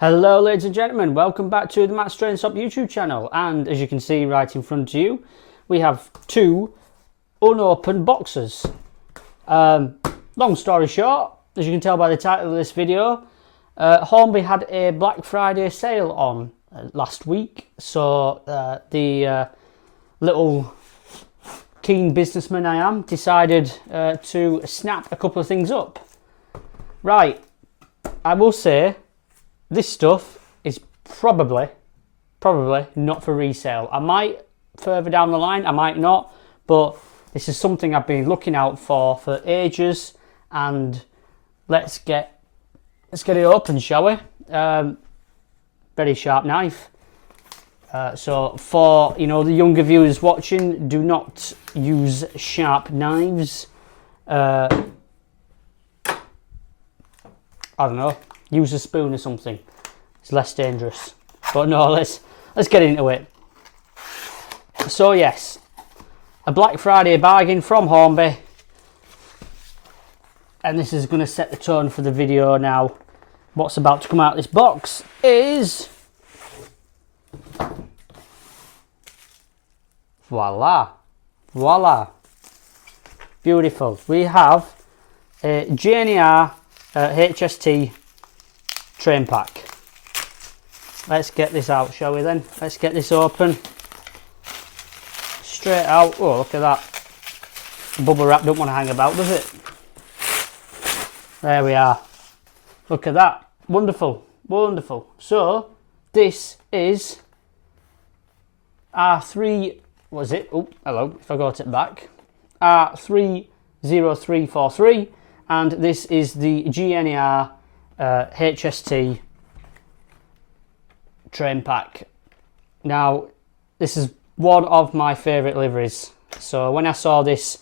Hello ladies and gentlemen, welcome back to the Matt's Train Shop YouTube channel, and as you can see right in front of you we have two unopened boxes. Long story short, as you can tell by the title of this video, Hornby had a Black Friday sale on last week, so the little keen businessman I am decided to snap a couple of things up. Right, I will say this stuff is probably not for resale. I might further down the line, I might not, but this is something I've been looking out for ages, and let's get it open, shall we? Very sharp knife. So for the younger viewers watching, do not use sharp knives. I don't know. Use a spoon or something. It's less dangerous. But no, let's get into it. So yes, a Black Friday bargain from Hornby, and this is going to set the tone for the video now. What's about to come out of this box is voila, beautiful. We have a GNR HST train pack. Let's get this out, shall we then? Let's get this open. Straight out. Oh, look at that. Bubble wrap don't want to hang about, does it? There we are. Look at that. Wonderful. So, this is R3, what is it? Oh, hello, if I got it back. R30343, and this is the GNR HST train pack. Now, this is one of my favourite liveries. So when I saw this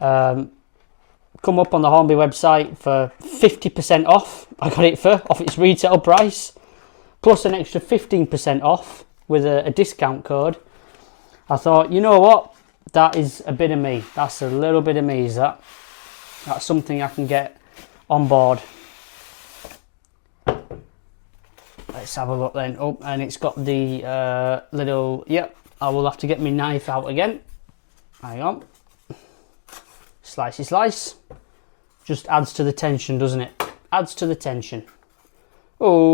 come up on the Hornby website for 50% off, I got it for off its retail price, plus an extra 15% off with a discount code. I thought, you know what? That is a bit of me. That's a little bit of me, is that? That's something I can get on board. Let's have a look then. Oh, and it's got the little, yep, I will have to get my knife out again. Hang on. Slicey slice. Just adds to the tension, doesn't it? Adds to the tension. Oh,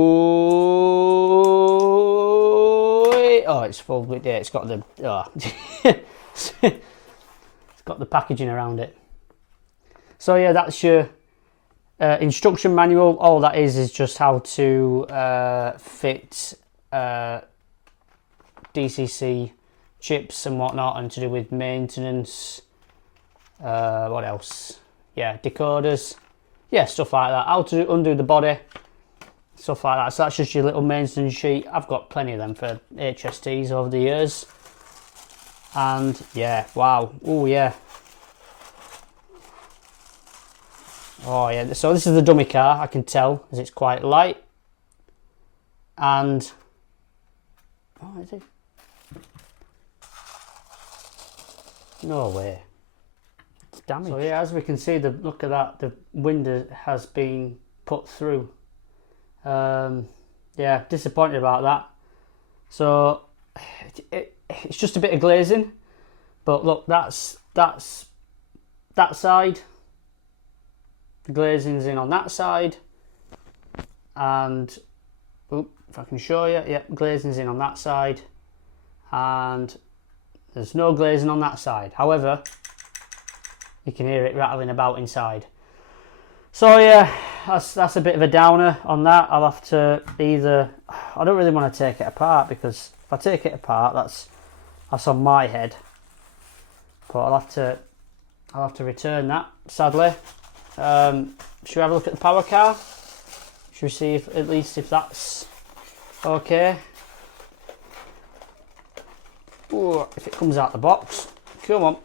it's full with, yeah, it's got the, it's got the packaging around it. So yeah, that's your instruction manual. All that is just how to fit DCC chips and whatnot, and to do with maintenance. What else? Yeah, decoders. Yeah, stuff like that. How to undo the body. Stuff like that. So that's just your little maintenance sheet. I've got plenty of them for HSTs over the years. And yeah, wow. Oh yeah. Oh yeah, so this is the dummy car, I can tell, as it's quite light. And, oh, is it? No way. It's damaged. So yeah, as we can see, look at that, the window has been put through. Yeah, disappointed about that. So, it's just a bit of glazing. But look, that's that side. The glazing's in on that side, and if I can show you, yeah, glazing's in on that side, and there's no glazing on that side. However, you can hear it rattling about inside. So yeah, that's a bit of a downer on that. I'll have to either, I don't really want to take it apart, because if I take it apart, that's on my head. But I'll have to return that, sadly. Should we have a look at the power car? Should we see if that's okay? Ooh, if it comes out the box, come on.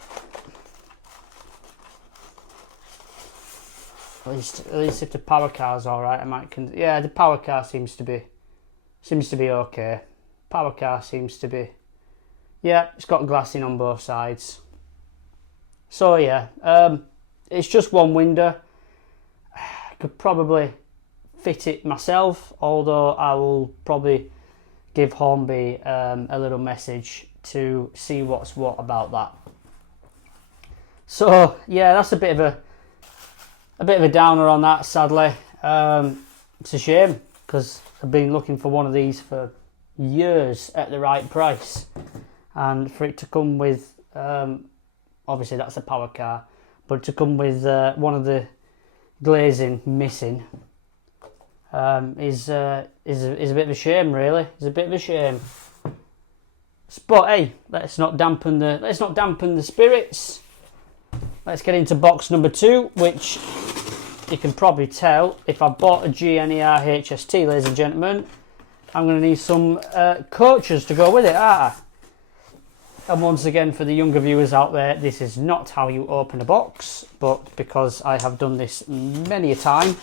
At least if the power car's all right, I might. Yeah, the power car seems to be okay. Power car seems to be. Yeah, it's got glassing on both sides. So yeah, it's just one window. I could probably fit it myself, although I will probably give Hornby a little message to see what's what about that. So yeah, that's a bit of a downer on that, sadly. It's a shame, because I've been looking for one of these for years at the right price, and for it to come with obviously that's a power car, but to come with one of the glazing missing is a bit of a shame, really. It's a bit of a shame. But hey, let's not dampen the spirits. Let's get into box number 2, which you can probably tell if I bought a GNR HST, ladies and gentlemen, I'm going to need some coaches to go with it, aren't I? And once again, for the younger viewers out there, this is not how you open a box, but because I have done this many a time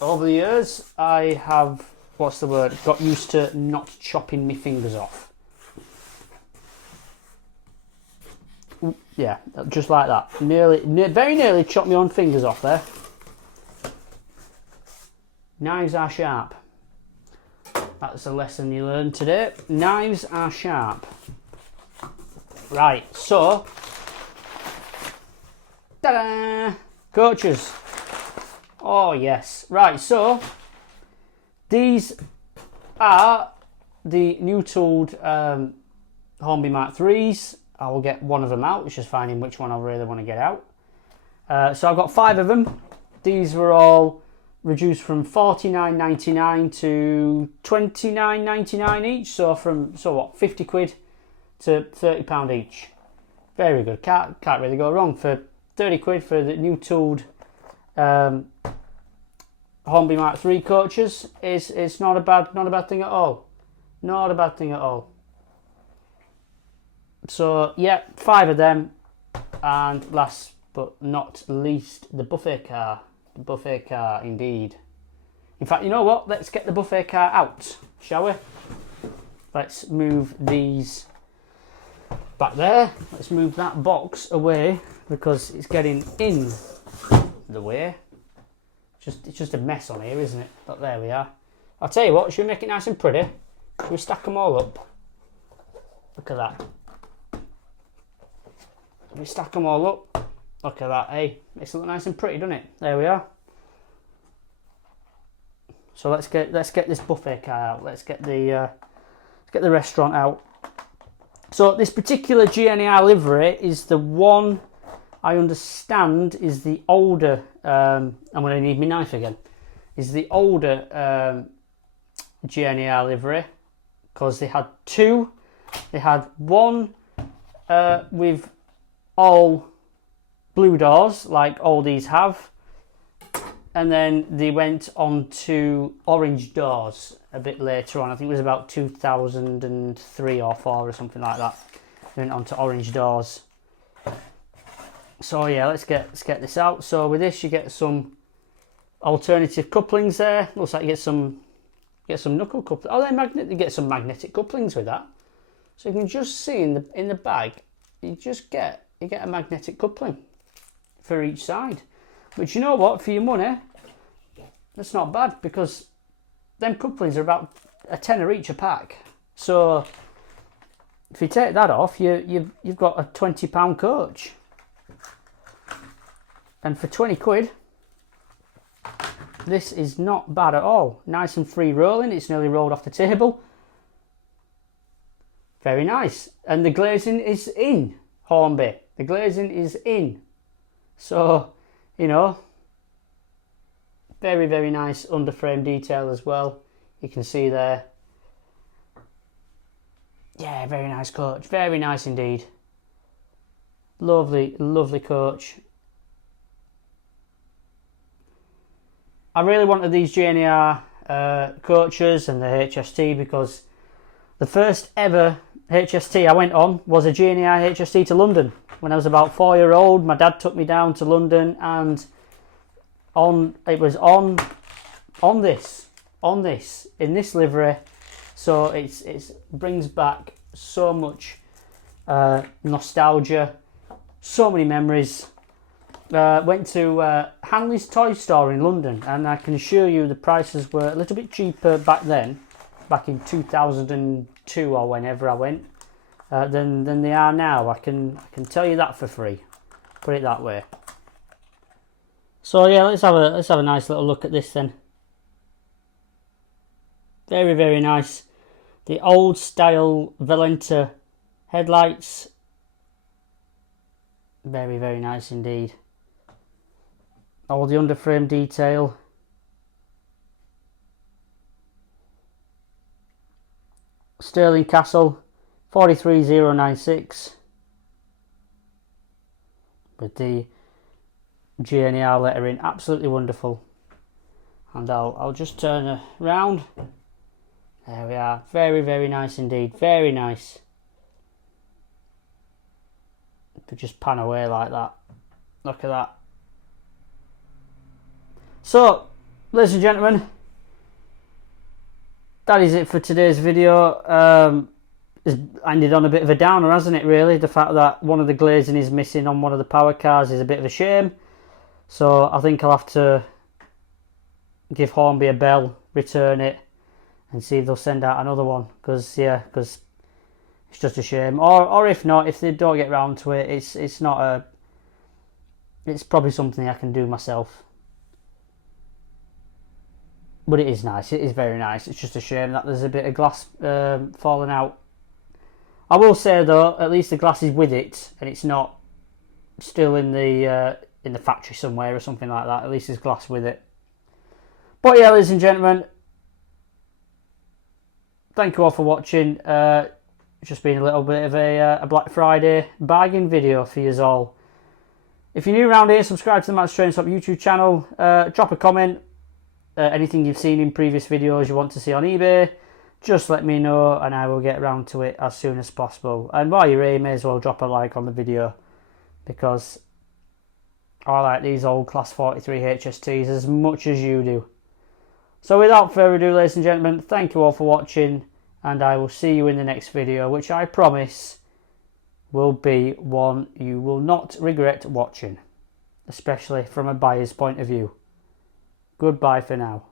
over the years, I have, got used to not chopping my fingers off. Yeah, just like that. Very nearly chopped my own fingers off there. Knives are sharp. That's a lesson you learned today. Knives are sharp. Right, so, ta-da! Coaches. Oh yes. Right, so these are the new tooled Hornby Mark 3s. I will get one of them out. It's just finding which one I really want to get out. So I've got 5 of them. These were all reduced from $49.99 to $29.99 each. So what, 50 quid to £30 each. Very good. Can't really go wrong. For 30 quid for the new tooled Hornby Mark 3 coaches is not a bad thing at all. Not a bad thing at all. So yeah, 5 of them, and last but not least, the buffet car. The buffet car, indeed. In fact, you know what? Let's get the buffet car out, shall we? Let's move these back there. Let's move that box away because it's getting in the way. It's just a mess on here, isn't it? But there we are. I'll tell you what, should we make it nice and pretty? Should we stack them all up? Look at that. We stack them all up. Look at that, hey? Makes it look nice and pretty, doesn't it? There we are. So let's get this buffet car out. Let's get the restaurant out. So this particular GNR livery is the one I understand is the older. I'm going to need my knife again. Is the older GNR livery, because they had 2. They had one with all blue doors, like all these have, and then they went on to orange doors a bit later on. I think it was about 2003 or 4 or something like that. They went on to orange doors. So yeah, let's get this out. So with this, you get some alternative couplings there. Looks like you get some knuckle couplings. Oh, you get some magnetic couplings with that. So you can just see in the bag, you get a magnetic coupling for each side. But you know what? For your money, that's not bad, because them couplings are about a tenner each a pack. So if you take that off, you've got a £20 coach. And for 20 quid, this is not bad at all. Nice and free rolling. It's nearly rolled off the table. Very nice. And the glazing is in, Hornby. The glazing is in. So, you know, very, very nice underframe detail as well. You can see there. Yeah, very nice coach. Very nice indeed. Lovely, lovely coach. I really wanted these GNR coaches and the HST, because the first ever HST I went on was a GNR HST to London. When I was about 4-year-old, my dad took me down to London, and it was on this in this livery. So it brings back so much nostalgia, so many memories. Went to Hanley's Toy Store in London, and I can assure you the prices were a little bit cheaper back then, back in 2002 or whenever I went, than they are now. I can tell you that for free. Put it that way. So yeah, let's have a nice little look at this then. Very, very nice. The old style Valenta headlights. Very, very nice indeed. All the underframe detail. Stirling Castle 43096 with the GNR lettering. Absolutely wonderful. And I'll just turn around. There we are. Very, very nice indeed. Very nice. If we just pan away like that. Look at that. So, ladies and gentlemen, that is it for today's video. It's ended on a bit of a downer, hasn't it, really? The fact that one of the glazing is missing on one of the power cars is a bit of a shame. So I think I'll have to give Hornby a bell, return it, and see if they'll send out another one. Because it's just a shame. Or if not, if they don't get round to it, it's probably something I can do myself. But it is nice. It is very nice. It's just a shame that there's a bit of glass falling out. I will say though, at least the glass is with it, and it's not still in the factory somewhere or something like that. At least there's glass with it. But yeah, ladies and gentlemen, thank you all for watching. It's just been a little bit of a Black Friday bargain video for you all. If you're new around here, subscribe to the Matt's Train Shop YouTube channel. Drop a comment. Anything you've seen in previous videos you want to see on eBay, just let me know and I will get around to it as soon as possible. And while you're here, you may as well drop a like on the video, because I like these old Class 43 HSTs as much as you do. So without further ado, ladies and gentlemen, thank you all for watching, and I will see you in the next video, which I promise will be one you will not regret watching, especially from a buyer's point of view. Goodbye for now.